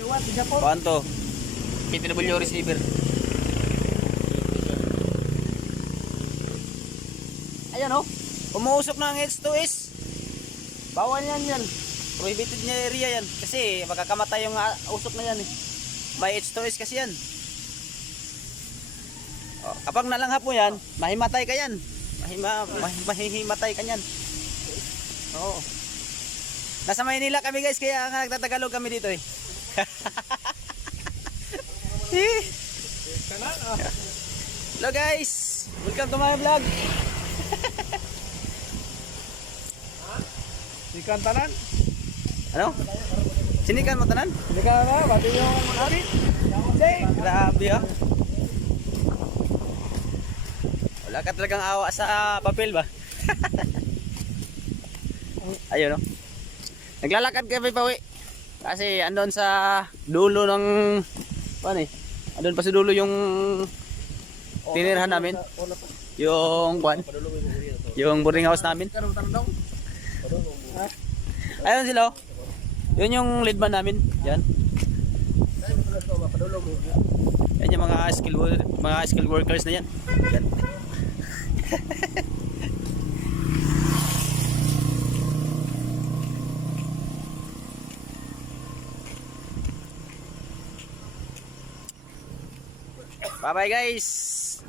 Kuhan to. PTW receiver. Ayan oh. Umuusok na ang H2S. Bawal yan. Prohibited niya area yan. Kasi magkakamatay yung usok na yan eh. May H2S kasi yan. Oh, kapag nalanghap mo yan, mahimatay ka yan. Mahihimatay ka yan. Oo. Nasa Maynila kami guys, kaya nga nagtatagalog kami dito eh. Hello guys, welcome to my vlog. Ikan tanan? Ano? Sinikan mo tanan? Sinikan na, pati yung arit. Grabe ah. Wala ka talagang awa sa papel ba? Ayun oh. Naglalakad kami pa uwi. Kasi andun sa dulo ng paano eh? Andun pa sa dulo yung tinirahan namin. Yung kwan. Yung boarding house namin. Ayun sila oh. Yun yung leadman namin. Yan. Yan yung mga skilled workers na yan. Yan. Bye bye guys.